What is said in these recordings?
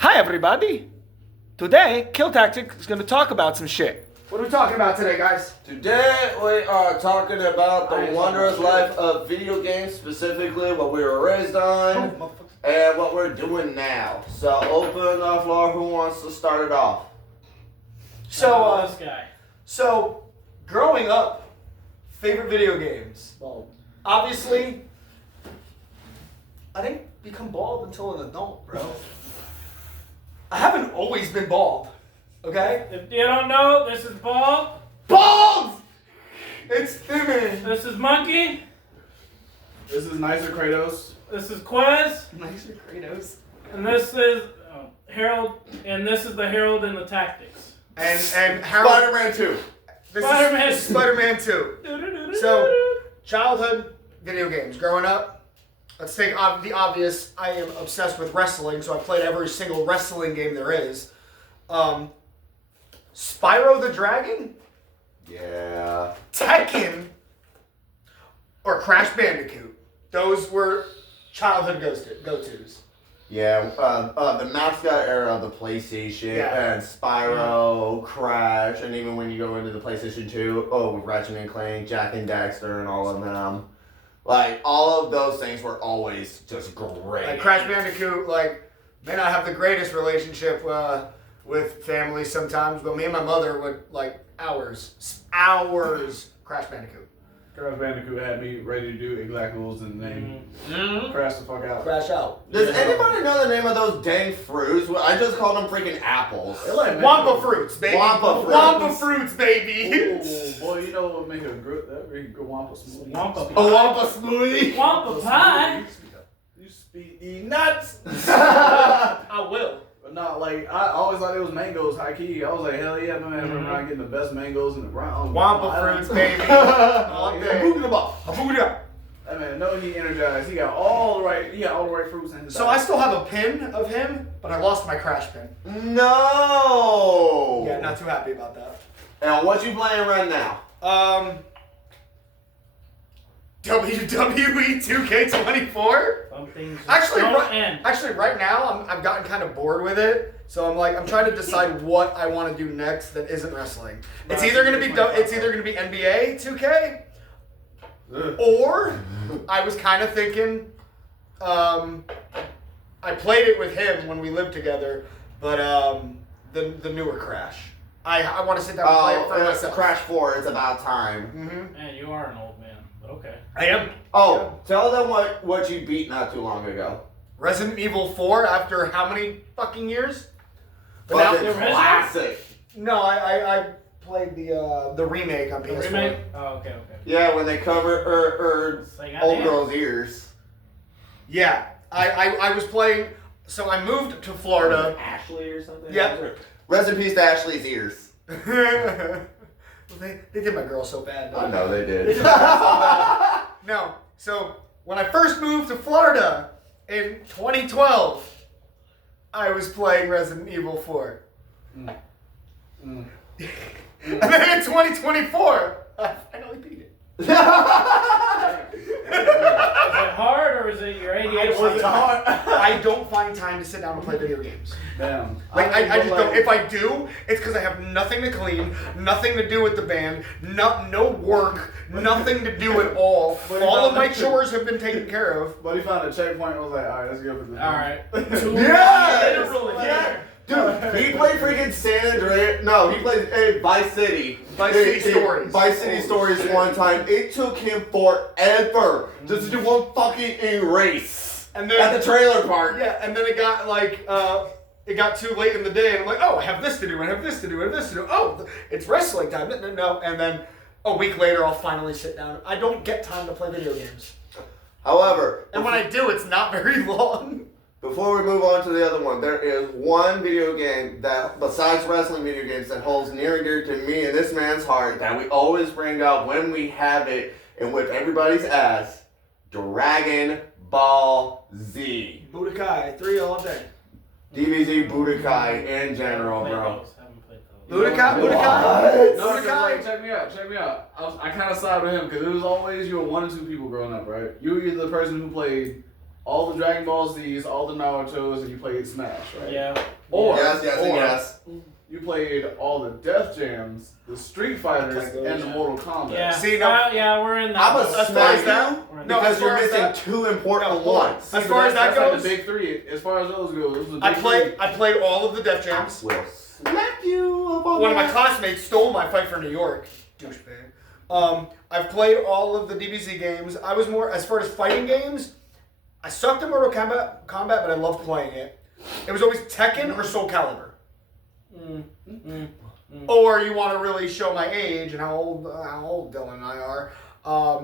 Hi everybody! Today, Kill Tactic is going to talk about some shit. What are we talking about today, guys? Today we are talking about the wondrous life of video games, specifically what we were raised on and what we're doing now. So open the floor, who wants to start it off? So, this guy. So, growing up, favorite video games. Well, obviously, I didn't become bald until an adult, bro. I haven't always been bald, okay? If you don't know, this is Bald. Bald! It's Timmy. This is Monkey. This is Nicer Kratos. This is Quez. Nicer Kratos. And this is Harold. And this is the Harold and the Tactics. And Harold. Spider-Man 2. This Spider-Man. is Spider-Man 2. So, childhood video games. Growing up, let's take the obvious. I am obsessed with wrestling, so I played every single wrestling game there is. Spyro the Dragon, Yeah. Tekken, or Crash Bandicoot. Those were childhood go-tos. Yeah, the mascot era of the PlayStation, Yeah. and Spyro, Crash, and even when you go into the PlayStation 2, with Ratchet and Clank, Jack and Daxter, and all of them. Like, all of those things were always just great. Like Crash Bandicoot, may not have the greatest relationship with family sometimes, but me and my mother would, hours Crash Bandicoot. Crash Bandicoot had me ready to do exactly what was in the name. Crash the fuck out. Crash out. Does anybody know the name of those dang fruits? I just called them freaking apples. Wampa fruits, baby. Wampa fruits. Wampa fruits, baby. Ooh, boy, you know what would make a good Wampa smoothie? Wampa A pie. Wampa smoothie? Wampa pie. You speed nuts. I will. But not I always thought it was mangoes, high key. I was like, hell yeah, man! I remember I getting the best mangoes in the brown. Wampa fruits, baby. All day. Boot it up. That man, no, he energized. He got all the right fruits in his So I still have a pin of him, but I lost my Crash pin. No. Yeah, not too happy about that. And what you playing right now? WWE 2K24? Some things just Actually, don't end. right now, I've gotten kind of bored with it. So I'm trying to decide what I want to do next that isn't wrestling. It's either gonna be NBA 2K, or I was kind of thinking, I played it with him when we lived together, but the newer Crash. I want to sit down and play it for myself. Crash 4, it's about time. Mm-hmm. Man, you are an old man, but okay. I am. Oh, tell them what you beat not too long ago. Resident Evil 4 after how many fucking years? But But now, the classic. no, I played the remake on PS4. Remake? Oh, okay. Yeah, when they cover her It's like, old goddamn. girl's ears. Yeah, I was playing. So I moved to Florida. Ashley or something? Yep. Rest in peace to Ashley's ears. Well, they did my girl so bad. I know they They did. did my girl so bad. No, so when I first moved to Florida in 2012, I was playing Resident Evil 4. And then in 2024, I finally beat it. Is it hard or is it your ADHD? I don't find time to sit down and play video games. Damn. I just don't. If I do, it's because I have nothing to clean, nothing to do with the band, no work, nothing to do at all. All of my chores have been taken care of. But he found a checkpoint and was like, alright, let's go for this. Alright. Yes! Here. Dude, he played freaking San Andreas. No, he played Vice City. Vice City Stories. Vice City Stories one time. It took him forever just to do one fucking race. And then At the trailer park. Yeah, and then it got it got too late in the day, and I'm like, oh, I have this to do, I have this to do, I have this to do. Oh, it's wrestling time. No. And then a week later, I'll finally sit down. I don't get time to play video games. However, And when I do, it's not very long. before we move on to the other one, there is one video game that, besides wrestling video games, that holds near and dear to me and this man's heart that we always bring up when we have it and whip everybody's ass. Dragon Ball Z. Budokai 3 all day. DBZ Budokai in general, bro. Haven't played those. Budokai? What? No, because check me out. I kind of side with him because it was always you were one or two people growing up, right? You were either the person who played all the Dragon Ball Z's, all the Naruto's, and you played Smash, right? Yeah. Or Yes, yes, and or yes. you played all the Def Jams, the Street Fighters, and the Mortal Kombat. Yeah. See, now- yeah, we're in that. I'm a boat. As far smack as that- you No, because as you're far as missing that- two important No, hold on. ones. As far as that that's like goes, the big three. As far as those go, those are the big I three. played all of the Def Jams. Will slap you up on One of my that. classmates stole my Fight for New York. Douchebag. I've played all of the DBZ games. I was more, as far as fighting games, I sucked at Mortal Kombat, but I loved playing it. It was always Tekken or Soul Calibur. Or you want to really show my age and how old Dylan and I are.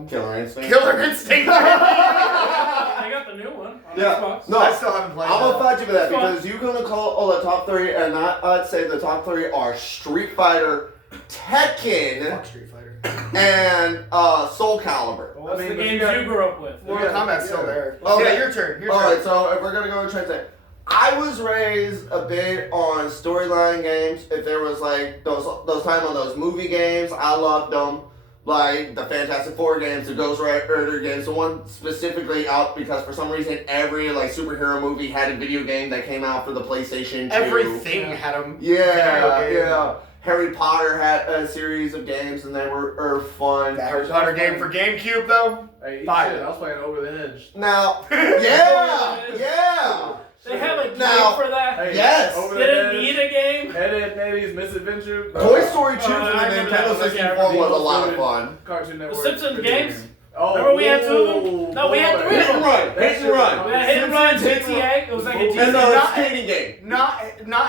Killer Instinct. Killer Instinct. I got the new one on Yeah. Xbox. No, I still haven't played I'm gonna that. fight you for that It's fun. because you gonna call all the top three, and I'd say the top three are Street Fighter, Tekken, Fuck Street Fighter. and Soul Calibur. Well, what's I mean, the but you games got- you grew up with? Mortal Yeah, Kombat's still yeah. there. Okay. Yeah, your turn. Your All turn. right, so if we're gonna go translate, I was raised a bit on storyline games. If there was like those time on those movie games, I loved them. Like the Fantastic Four games, the Ghost Rider games, the one specifically out because for some reason every like superhero movie had a video game that came out for the PlayStation 2. Everything had them. Yeah, yeah. Harry Potter had a series of games and they were fun. The Harry Potter game for GameCube though. Hey, Fire. shit, I was playing Over the Hedge. Now, yeah. They have a game Now- for that. Hey, Yes. Over the Did it Hedge. need a game? Ed, Edd n Eddy's Misadventure. Toy Story 2 for the I remember that. Nintendo Okay, I 64 remember was a those lot of good. fun. Cartoon Network. Simpsons video games? game. Oh, Remember we had two of them? whoa, No, we had boy. three of Hit and them. run, hit and run. We had Hit and Run, Simpsons, Hit and GTA. It was like a And GTA. the Not- skating game. Not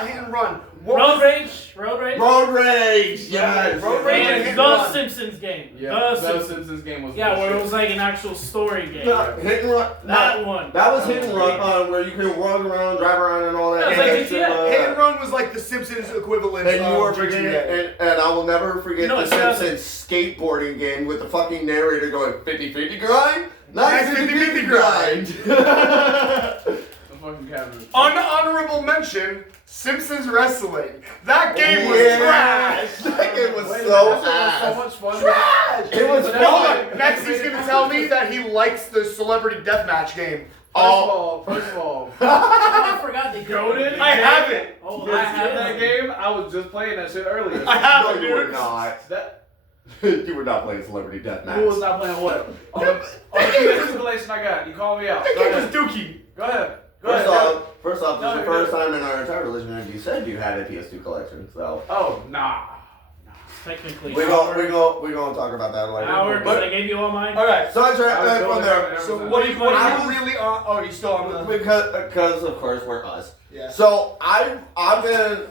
hit and run. What Road was- Rage. Road Rage. Road Rage, yes. Road Rage and Hit and The Run. Simpsons game. Yeah, The the Simpsons. Simpsons game was Yeah, the where it shit. was like an actual story game. No, hit and run. That no, one. That was hit and run, where you can run around, drive around, and all that. Yeah, it's like extra, GTA. Hit and Run was like the Simpsons equivalent And you were of forgetting, GTA. and I will never forget You know, the it's just- Simpsons skateboarding game with the fucking narrator going 50-50 grind, Nice nice 50-50 50-50 grind. The fucking cabinet. Unhonorable mention, Simpsons Wrestling. That game was Yeah. trash. That game was Wait, so that shit was ass. so much fun. Trash! It was But fun. Hold anyway, on, next he's gonna tell me that he likes the Celebrity Deathmatch game. First of all, Oh, I forgot they Goated? I have it. Oh, I I have that have game. I was just playing that shit earlier. I have No, it, you were dude. not. That You were not playing Celebrity who was Deathmatch. not playing what? On the PS2 installation I got. You called me out. That Go game was ahead. dookie. Go ahead. Go ahead. First off, this is No, the you're first good. time in our entire relationship you said you had a PS2 collection. So Oh, nah. Technically. we're gonna talk about that later. Hour, But I gave you all mine. All right. sidetrack I was from going there. there So every what time. are you I was- really on? Oh, you still on the? Because of course we're us. Yeah. So I've been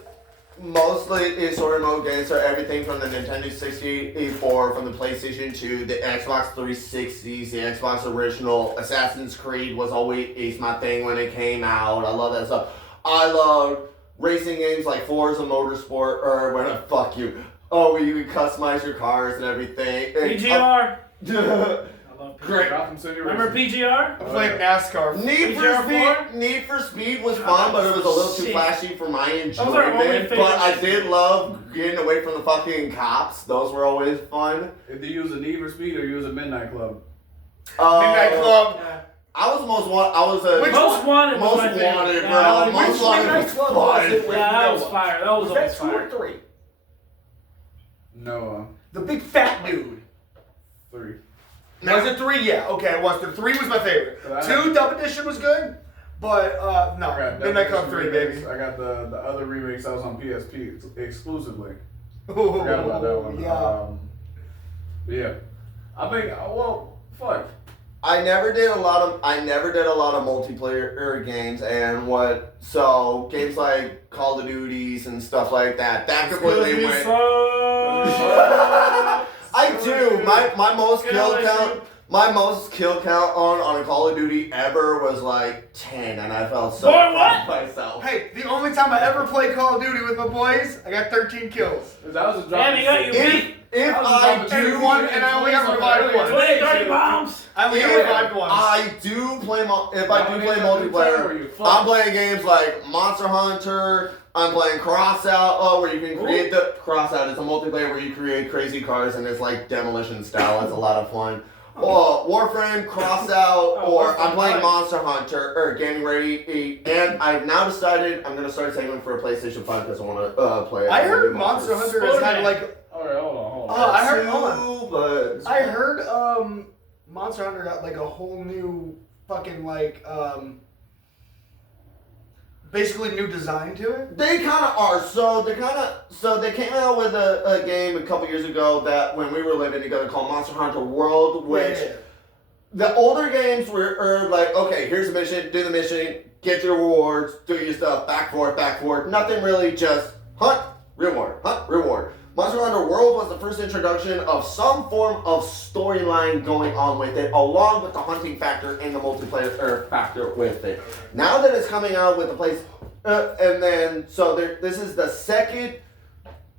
mostly a story mode games, so everything from the Nintendo 64, from the PlayStation 2, the Xbox 360s, the Xbox original, Assassin's Creed was always my thing when it came out. I love that stuff. I love racing games like Forza Motorsport, or whatever. Fuck you. Oh, where you can customize your cars and everything. PGR. I love Great. PGR. Gotham City Remember Racing. PGR? I played NASCAR. Need for Speed was fun, but it was a little too Shit. flashy for my Those are only enjoyment. favorite. But I did love getting away from the fucking cops. Those were always fun. If you use a Need for Speed or you use a Midnight Club. Midnight Club. Yeah. I was most wanted. I was a Which Most Wanted was most my favorite. wanted, Yeah, bro. I like Most Most wanted Midnight was Club was fun. it? Yeah, that was Noah. fire. That was Was always that 2 or fire. 3? No, The big fat dude. 3. Was it 3? Yeah. Okay, it was. 3 was my favorite. But I 2 Dub Edition was good, but no. I got Midnight Club 3, remakes. baby. I got the other remakes that was on PSP exclusively. Oh, Forgot about that one. yeah. Yeah. I think fuck. I never did a lot of multiplayer games, and so games like Call of Duties and stuff like that. That completely went. I do. My most kill count. My most kill count on a Call of Duty ever was like 10, and I felt so Boy, proud what? of myself. Hey, the only time I ever played Call of Duty with my boys, I got 13 kills. That was just Damn, you got you beat. If I was I about to do And one, and I only got revived once. 20, 30 bombs. I only got If revived once. I do play if I do play Or you multiplayer, fuck. I'm playing games like Monster Hunter. I'm playing Crossout, where you can create the Crossout. It's a multiplayer where you create crazy cars and it's like demolition style. It's a lot of fun. Warframe, Crossout, or Warframe, I'm playing right. Monster Hunter, or getting ready. And I've now decided I'm going to start saving for a PlayStation 5 because I want to play it. I heard Monster Hunter has had like. Alright, hold on. I heard. Hold on. But I heard Monster Hunter got like a whole new fucking like basically new design to it. they kind of are. So they came out with a game a couple years ago that when we were living together called Monster Hunter World, which the older games were like, okay, here's a mission, do the mission, get your rewards, do your stuff, back forth, nothing really, just hunt, reward. Monster Hunter World was the first introduction of some form of storyline going on with it, along with the hunting factor and the multiplayer factor with it. Now that it's coming out with the place, this is the second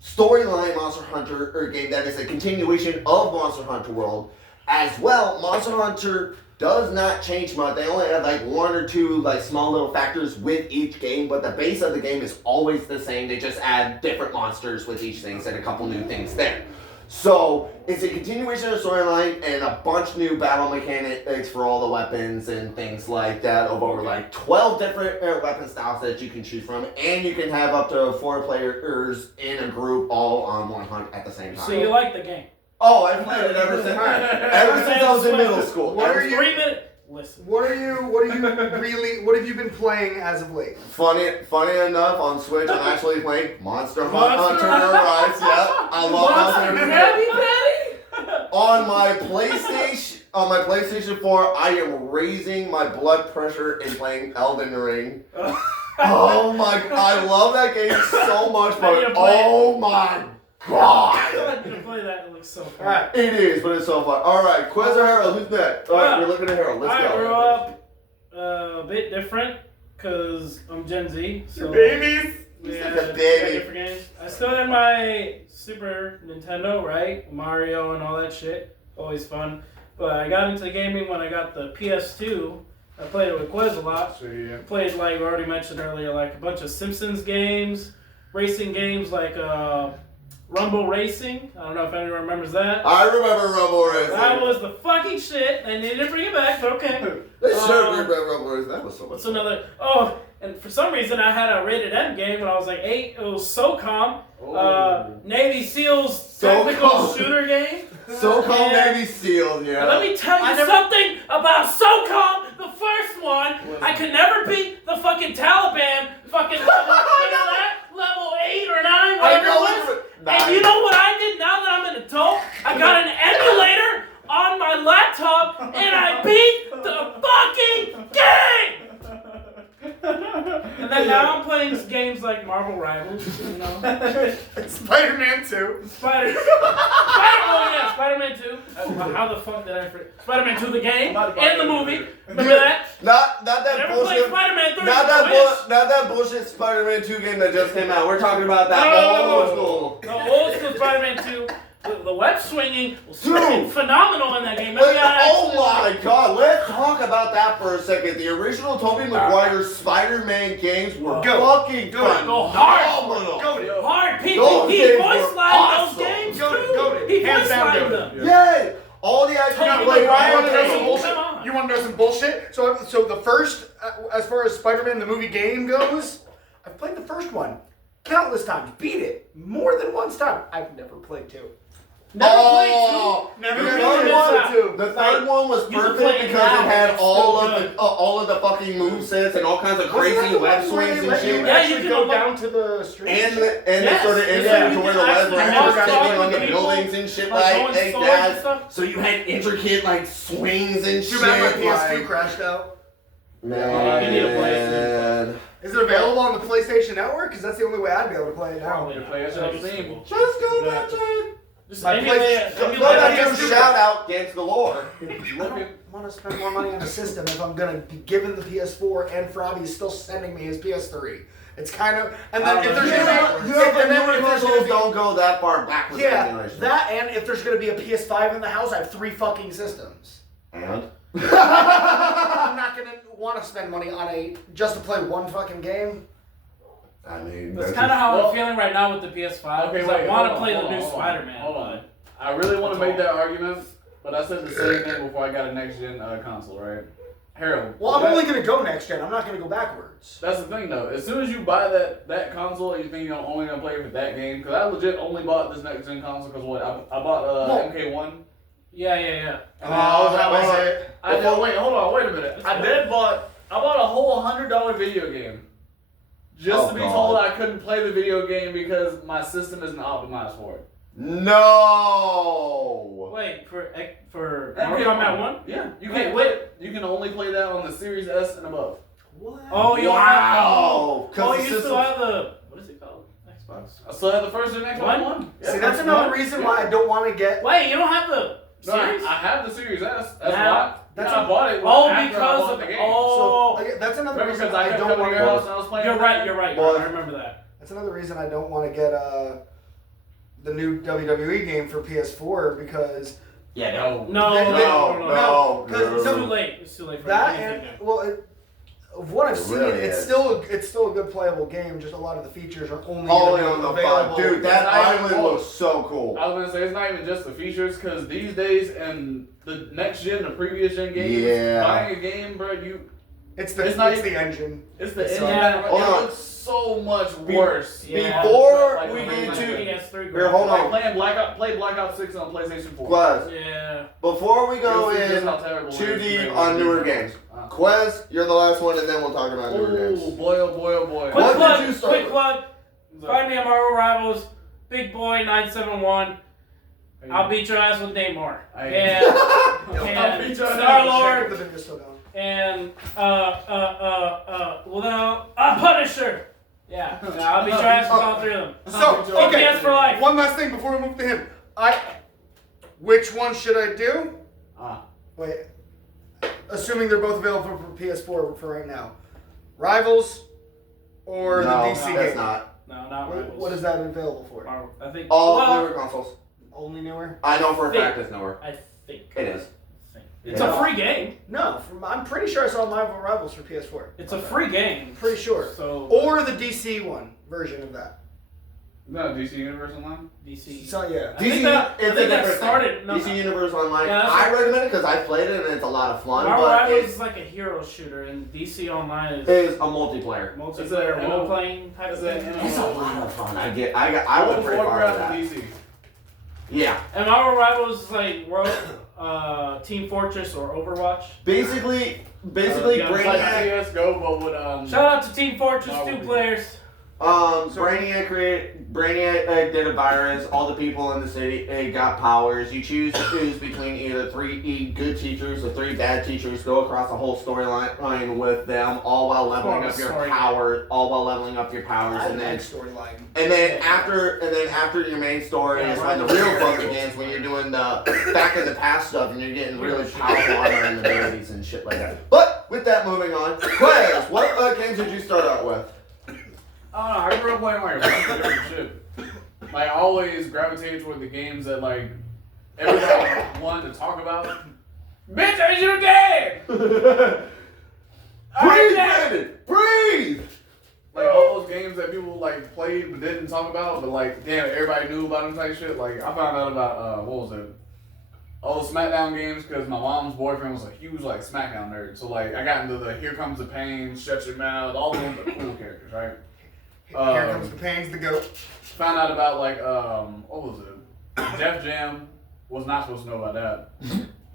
storyline Monster Hunter game that is a continuation of Monster Hunter World. As well, Monster Hunter does not change much. They only have like one or two like small little factors with each game, but the base of the game is always the same. They just add different monsters with each thing and a couple new things there. So it's a continuation of the storyline and a bunch new battle mechanics for all the weapons and things like that. Over like 12 different weapon styles that you can choose from, and you can have up to 4 players in a group all on one hunt at the same time. So you like the game? Oh, I've played it ever since I was in middle school. What are you? 3 minutes. Listen. What have you been playing as of late? Funny enough, on Switch, I'm actually playing Monster Hunter Rise. Yep, I love Monster Hunter. On my PlayStation 4, I am raising my blood pressure in playing Elden Ring. Oh my! I love that game so much, but oh my God! I'm gonna play that. It looks so fun. Alright. It is, but it's so fun. All right, Quez or Harold? Who's next? All right, we're looking at Harold. Let's go. I grew up a bit different because I'm Gen Z. So Babies. yeah, like a baby. different games. I still have my Super Nintendo, right? Mario and all that shit. Always fun. But I got into gaming when I got the PS2. I played it with Quez a lot. I played, like we already mentioned earlier, like a bunch of Simpsons games, racing games like Rumble Racing. I don't know if anyone remembers that. I remember Rumble Racing. That was the fucking shit. They needed to bring it back, but okay. They should remember Rumble Racing. That was so much What's fun. another? Oh, and for some reason I had a rated M game when I was like 8. It was SOCOM, Navy SEALs technical SOCOM. shooter game. SOCOM Yeah. Navy SEALs, yeah. And let me tell you something about SOCOM. The first one, I could never beat the fucking Taliban fucking level, level 8 or 9, whatever it was. And you know what I did now that I'm an adult? I got an emulator on my laptop and I beat the fucking game! And then now I'm playing games like Marvel Rivals, you know? Spider-Man 2. Spider-Man 2. How the fuck did I forget? Spider-Man 2 the game and the movie. Remember that? Not that Never played bullshit. Spider-Man 3. Not that bullshit Spider-Man 2 game that just came out. We're talking about that old school. The old school Spider-Man 2. The web swinging was fucking phenomenal in that game. Oh my God, let's talk about that for a second. The original Tobey Maguire Spider-Man games were fucking Go hard. phenomenal. Hard. He Those voice games lined were those awesome. games Go too. He Hands voice down, lined go them. Yay! All the actors Tobey played Maguire You want to know some Come bullshit? on. You want to know some bullshit? So the first, as far as Spider-Man the movie game goes, I've played the first one countless times. Beat it more than once time. I've never played 2. Never played Never You're played missing two. The third one was You can perfect play it because now, it had it's all of the fucking movesets and all kinds of crazy web swings and shit. Yeah, you you can go look- down to the street. And Yes. they sort of ended Yeah, to you where can the web actually were walk sticking up on the with people, buildings and shit like like going swords that. and stuff. So you had intricate like swings and Do you remember shit. when PS2 Like, crashed out? man. You need to play it. Is it available on the PlayStation Network? Because that's the only way I'd be able to play it now. Probably play it on Steam. Just go Yeah. back to Just My emulate place- it. Go back Emulate to it. shout out Games Galore. I don't want to spend more money on a system if I'm going to be given the PS4 and Frobby is still sending me his PS3. It's kind of, and then if there's going to be, and then if there's gonna don't go that far back with yeah, emulation. that and if there's going to be a PS5 in the house, I have 3 fucking systems. And? I'm not going to want to spend money on just to play one fucking game. I mean, That's kind of how I'm feeling right now with the PS5. Okay, Because I wait, want to hold play on, the new hold on, Spider-Man. hold on. I really want to make that argument. But I said the same thing before I got a next gen console, right? Harold. Well, I'm only gonna go next gen. I'm not gonna go backwards. That's the thing though. As soon as you buy that console and you think you're only gonna play it with that game, because I legit only bought this next gen console because what I bought MK1. Yeah. And I was it? wait, hold on, wait a minute. I bought a whole $100 video game. Just to be told I couldn't play the video game because my system isn't optimized for it. No. Wait, for Mortal Kombat 1? Yeah. You can't wait. You can only play that on the Series S and above. What? Oh, you Wow. you still have the, what is it called? Xbox? I still have the first and Xbox One. Yeah, See, that's another reason why I don't want to get. Wait, you don't have the No, series? I have the Series S. That's Now, why. I bought it. Oh, after I because bought of the game. So that's another Remember, reason because I I kept don't coming want to your house to. and I was playing. You're right. Well, I remember that. That's another reason I don't want to get the new WWE game for PS4 because Yeah, No. because It's too late. It's too late for that anything. and of what I've It seen, really it's is. still a good playable game. Just a lot of the features are only Only gonna on be the available. phone. Dude, that It's not even island cool. looks so cool. I was gonna say it's not even just the features, because these days and the next gen, the previous gen games, Yeah. buying a game, bro, It's It's the not it's even- the engine. it's the So- engine. Yeah. It Hold on. looks so much worse. Yeah. Before Like, we like, get like, to PS3 here, hold Like on, play Black Ops 6 on PlayStation 4. Quez. Yeah. Before we go You'll see just in how terrible it too is deep to make on these newer games. games, Quez, you're the last one, and then we'll talk about newer Oh games. boy, oh boy, oh boy. What Quick did plug. you start Quick with? plug. Find me at Marvel Rivals. Big Boy 971. I'll beat your ass with Namor. And I'll beat your ass. Star Lord. The video's still going. And Punisher. Yeah, I'll be trying to all three of them. So okay, OPS for life. one last thing before we move to him. Which one should I do? Wait, assuming they're both available for PS4 for right now. Rivals or No, the DC that's game? not. No, not What- Rivals. What is that available for? Marvel. I think. All well, newer consoles. Only newer? I know for a Think. fact it's newer. I think. It is. It's Yeah. a free game. No, I'm pretty sure I saw Marvel Rivals for PS4. It's a free game. Pretty sure. So Or the DC one version of that. No, DC Universe Online? DC. So yeah. I think that started. No, DC Universe Online. Yeah, that's I recommend it because I played it and it's a lot of fun. Marvel but Rivals it is like a hero shooter, and DC Online is is a multiplayer. multiplayer, It's a- role playing type of it's a- thing. It's a lot of fun. I went pretty far with that. DC. Yeah. And Marvel Rivals is like Team Fortress or Overwatch. Basically, yeah, Like Brainiac. CSGO, but with Shout out to Team Fortress, Marvel 2 players. Brainiac did a virus. All the people in the city got powers. You choose between either 3 good teachers or 3 bad teachers. Go across the whole storyline with them, all while leveling up your power. All while leveling up your powers, I and then like storyline. and then after your main story is when the real fun begins. When you're doing the back in the past stuff and you're getting really powerful armor and abilities and shit like that. But with that, moving on. Quez, what games did you start out with? I grew up playing like a bunch of different shit. Like, I always gravitated toward the games that like everybody wanted to talk about. Bitch, are you dead? Breathe, Brandon! Breathe! Like all those games that people like played but didn't talk about, but like damn, everybody knew about them type shit. Like I found out about what was it? All the SmackDown games because my mom's boyfriend was a huge like SmackDown nerd. So like I got into the Here Comes the Pain, Shut Your Mouth, all those are cool characters, right? Here comes the pains, the goat. Found out about like what was it? Def Jam. Was not supposed to know about that.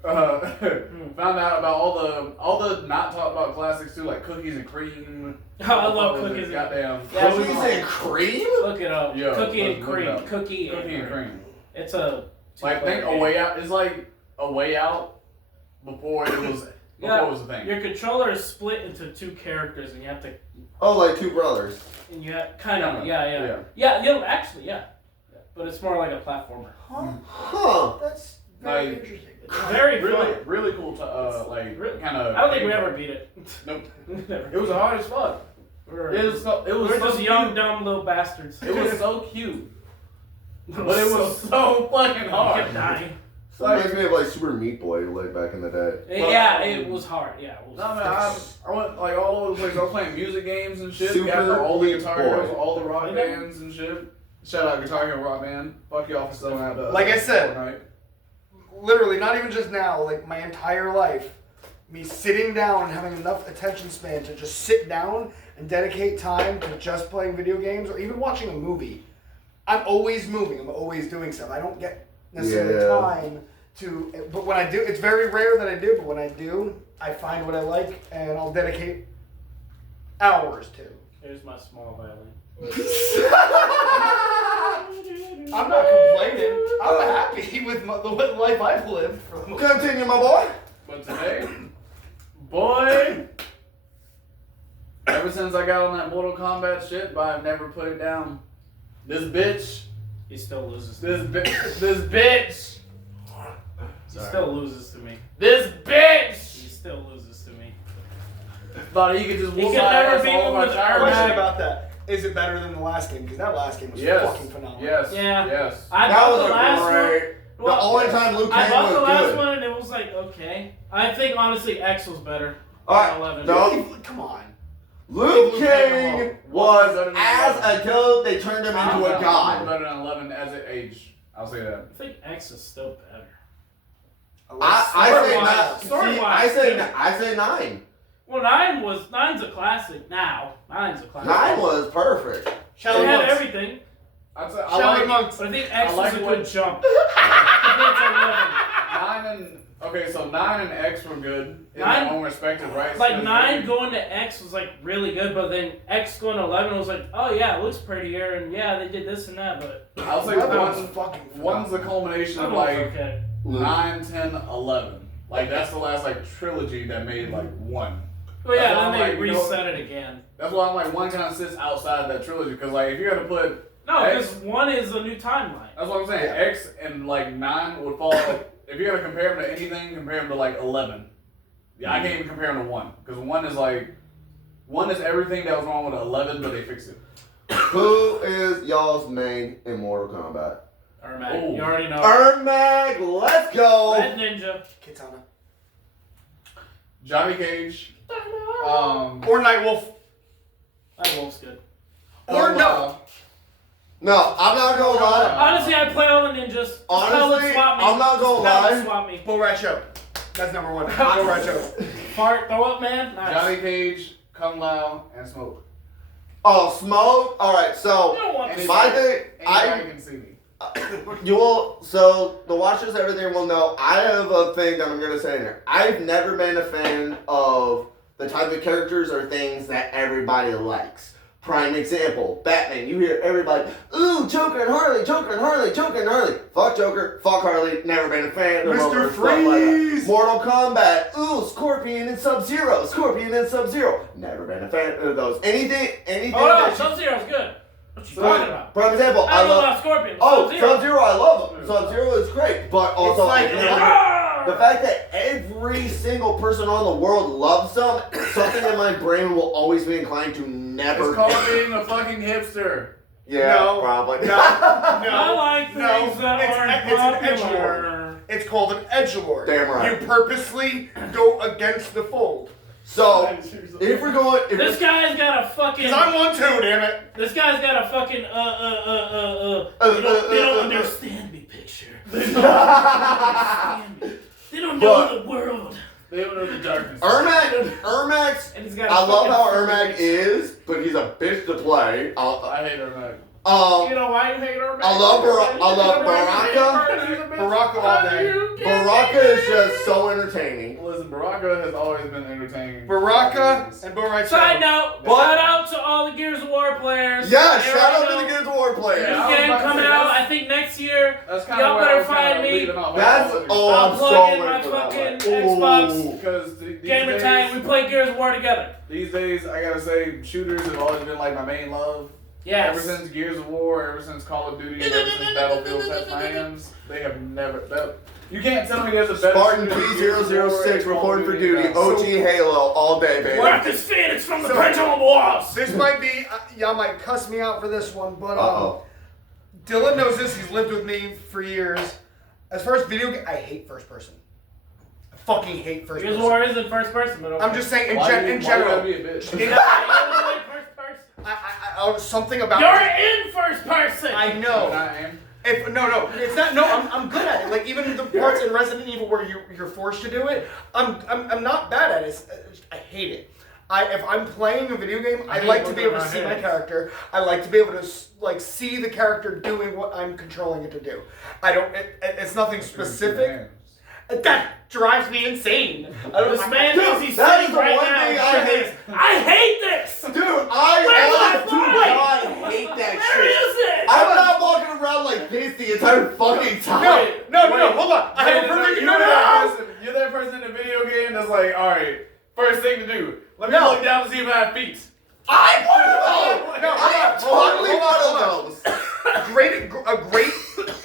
Found out about all the not talked about classics too, like Cookies and Cream. I love Cookies and Goddamn. Yeah, Cookies and cream? Look it up. Yo, Cookie and look it cream. up. Cookie and cream. It's a Like think A Way Out. It's like A Way Out before it was Yeah, it was a thing. Your controller is split into 2 characters, and you have to. Oh, like 2 brothers. And you have kind of Yeah. actually but it's more like a platformer. Huh. That's very Like- interesting. It's very Really, fun. really cool. Like Really- kind of. I don't think we ever beat it. Nope. Never. It was hard as fuck. It was so We're just cute. young, dumb little bastards. It was so cute, but it was so fucking I hard. kept dying. So it reminds me of like Super Meat Boy, like back in the day. Yeah, it was hard. Yeah, it was. No, man, I went like all over the place. I was playing music games and shit. Super Got all the Meat guitar Boy. heroes, all the rock bands and shit. Shout out Guitar Hero Rock Band. Fuck y'all for selling out the. Like I said, Fortnite. literally, not even just now, like my entire life, me sitting down and having enough attention span to just sit down and dedicate time to just playing video games or even watching a movie. I'm always moving. I'm always doing stuff. I don't get necessarily time to, but when I do, it's very rare that I do, but when I do, I find what I like and I'll dedicate hours to. Here's my small violin. I'm not complaining. I'm happy with the life I've lived. Continue, my boy. But today, boy, ever since I got on that Mortal Kombat shit, but I've never put it down. This bitch. He still loses. This bitch. He still loses to me. This bitch. He still loses to me. Thought he could just He whoop could my never ass beat all me of my with tire Question back. about that. Is it better than the last game? Because that last game was Yes. fucking phenomenal. Yes. Yeah. Yes. I That bought was the a last one. great. The only time Luke I Kang bought the was last good. one and it was like, okay. I think honestly X was better. Alright, 11. no. Come on. Luke Luke Kang Kang was as until they turned him into a god. Better than 11 as it aged. I'll say that. I think X is still better. I say 9. Well, 9's a classic now. 9's a classic. 9 was perfect. They Shelly had Monks. everything. I'd say Shelly Monks. But I think X I like was a what- good jump. Compared to 9 and X were good in 9 their own respective rights. Like 9 going to X was like really good, but then X going to 11 was like, oh yeah, it looks prettier, and yeah, they did this and that, but I'll say 11 was one's fucking the phenomenal. culmination of 11 was like okay. 9, 10, 11. Like that's the last like trilogy that made like 1. Well, yeah, That's why then I'm they like, you know- reset it again. That's why I'm like 1 kind of sits outside that trilogy because like if you're gonna put No, X- because 1 is a new timeline. that's what I'm saying. Yeah. X and like 9 would fall. If you're gonna compare them to anything, compare them to like 11. Yeah, I can't even compare them to 1 because 1 is like 1 is everything that was wrong with 11, but they fixed it. Who is y'all's main in Mortal Kombat? Ermac, Ooh. you already know. Ermac, let's go. Red Ninja. Kitana. Johnny Cage. Or Nightwolf. That Wolf's good. Or no. No, I'm not gonna lie. Honestly, I play all the ninjas. Honestly, Swap me. I'm not gonna Spell lie. Swap me. Bull Rat Show. That's number 1. Bull Rat Show. Fart, throw up, man. Nice. Johnny Cage, Kung Lao, and Smoke. Oh, Smoke. All right, so You don't want Any- to my thing, Anybody can see me. you will. So the watchers, everything will know. I have a thing that I'm gonna say in there. I've never been a fan of the type of characters or things that everybody likes. Prime example, Batman. You hear everybody, ooh, Joker and Harley, Joker and Harley, Joker and Harley. Fuck Joker, fuck Harley, never been a fan of Mr. them or stuff like that. Freeze! Mortal Kombat, ooh, Scorpion and Sub-Zero, Scorpion and Sub-Zero. Never been a fan of those. Anything Oh no, that you... Sub-Zero's good. What you talking about? Prime example, I don't know love... about Scorpion. Oh, Sub-Zero. Sub-Zero, I love him. Sub-Zero is great, but also... like- I've never- the fact that every single person on the world loves them, something in my brain will always be inclined to never. It's called being a fucking hipster. Yeah, No. probably. No. I like No, things that it's aren't an popular. It's called an edgelord. Damn right. You purposely go against the fold. So, if we're going, This guy's got a fucking. Because I'm one too, damn it. This guy's got a fucking they don't understand me picture. They don't understand me. They don't know the world. They don't know the darkness. Ermac's. And he's got. I love how Ermac is, but he's a bitch to play. I hate her. You know why you hate her? I love Baraka. Baraka all day. Baraka is just so entertaining. Listen, Baraka has always been entertaining. Baraka and Bo Right Side note, What? shout out to all the Gears of War players. Yeah, They shout out already to the know. Gears of War players. New Yeah, I was game about to coming say, out, that's- I think next year. That's kind Y'all of better find me. That's I'll I'm plug so in my ready for that fucking one. Xbox Because gamer tag. We play Gears of War together. These days, I gotta say, shooters have always been like my main love. Yes. Ever since Gears of War, ever since Call of Duty, ever since Battlefield Test they have never. You can't tell me there's a better Spartan shooter than Gears of War P006 and Call of reporting for duty. than that. OG Halo all day, baby. Marcus Phoenix from the Pendulum Wars. This might be, y'all might cuss me out for this one, but Uh-oh. Dylan knows this. He's lived with me for years. As far as video game, I hate first person. I fucking hate first Gears of person. War is in first person, but okay. I'm just saying in Why general. you gotta be a bitch? You don't play first person. Something about You're in first person. I know. I am. No, it's not. No, I'm good at it. Like even the parts in Resident Evil where you're forced to do it, I'm not bad at it. I hate it. If I'm playing a video game, I like to be able to see my character. I like to be able to like see the character doing what I'm controlling it to do. I don't. It's nothing specific. That drives me insane. This man thinks he's sitting right now. I hate this! Dude, I hate that Where shit. is it? I'm not walking around like this the entire fucking time. No, hold on. I have a perfect. You're that person in the video game that's like, all right, first thing to do, let me look down to see if I have feet. I totally one of those. A great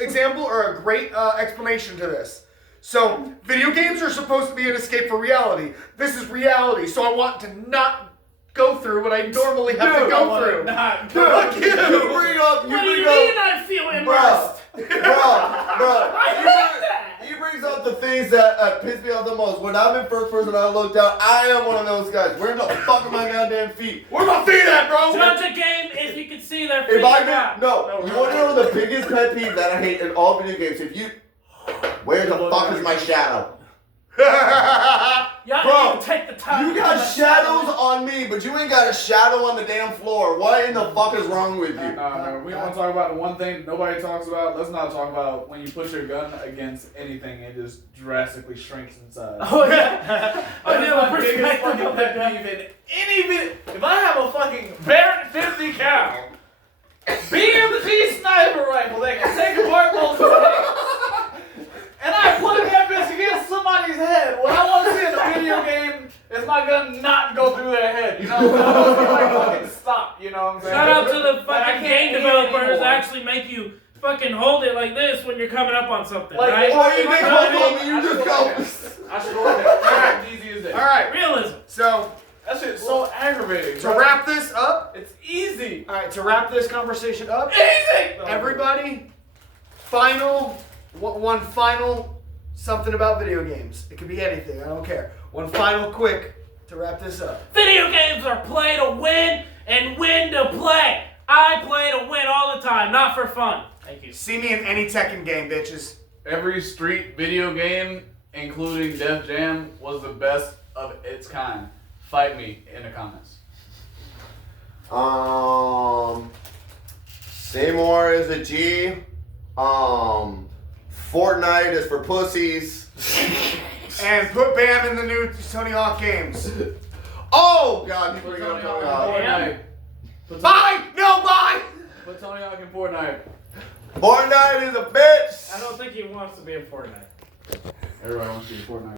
example or a great explanation to this. So, video games are supposed to be an escape for reality. This is reality, so I want to not go through what I normally have to go through. Fuck you! You bring up. What do you mean I feel immersed? Bro. I hate that! He brings up the things that piss me off the most. When I'm in first person, I look down. I am one of those guys. Where the fuck are my goddamn feet? Where my feet at, bro? Judge a game if you can see their feet. If I can, no. You want to know the biggest pet peeve that I hate in all video games? Where the fuck is my shadow? Bro, take the time. You got shadows on me, but you ain't got a shadow on the damn floor. What in the fuck is wrong with you? No, we want to talk about the one thing nobody talks about. Let's not talk about when you push your gun against anything, it just drastically shrinks in size. Oh yeah. That is my biggest fucking pet peeve in any video. If I have a fucking Barrett 50 cal, BMG sniper rifle that can take apart multiple things, and I put that bitch against somebody's head, what I want to see in a video game is my gun not go through their head. You know what I'm saying? I want to fucking stop. You know what I'm saying? Shout out to the But I fucking can't game eat developers anymore. actually make you fucking hold it like this when you're coming up on something, Like, right? Or you I think should hold go on me, you just go. I should go with that. It's easy as that. All right. Realism. So That shit's so aggravating. to wrap this up. It's easy. All right. To wrap this conversation up. Easy. Everybody, one final something about video games. It could be anything. I don't care. One final quick to wrap this up. Video games are play to win and win to play. I play to win all the time, not for fun. Thank you. See me in any Tekken game, bitches. Every street video game, including Def Jam, was the best of its kind. Fight me in the comments. Seymour is a G. Fortnite is for pussies. And put Bam in the new Tony Hawk games. Oh God, he bring up Tony Hawk. Fortnite. Bye! No, bye! Put Tony Hawk in Fortnite. Fortnite is a bitch. I don't think he wants to be in Fortnite. Everybody wants to be Fortnite.